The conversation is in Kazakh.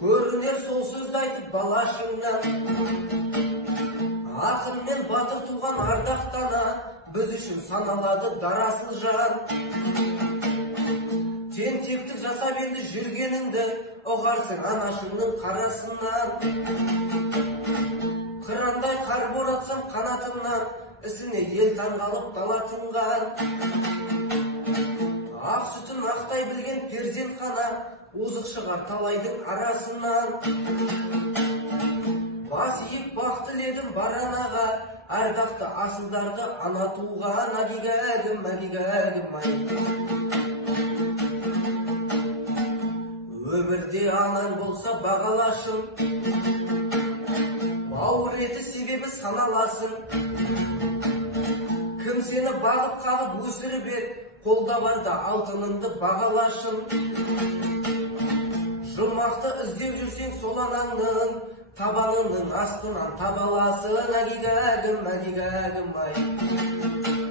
көрінер сол сөзді айтып балашыңнан. Ақын мен батыр туған ардақтана, біз үшін саналады дарасыл жан. Тентектік жасап енді жүргеніңді, ұғарсың анашыңның қарасынан. Қырандай қар боратсам қанатымнан, ісіне ел таңғалып дала тұнған. Ақ сүтін ақтай білген перзент қана, озық шығар талайдың арасынан. Бас иіп бақ тіледім бар анаға, ардақты асылдарды ана туған. Әбигәгім, әбигәгім ай. Өмірде анаң болса бағалашың, бауыр еті себебі саналасың. Кім сені бағып қағып өсіріп ед, қолда барда алтыныңды бағалашың. Жұмақты іздеп жүрсең сол анаңның, табаныңның астынан табаласың. Әбигәгім, әбигәгім ай.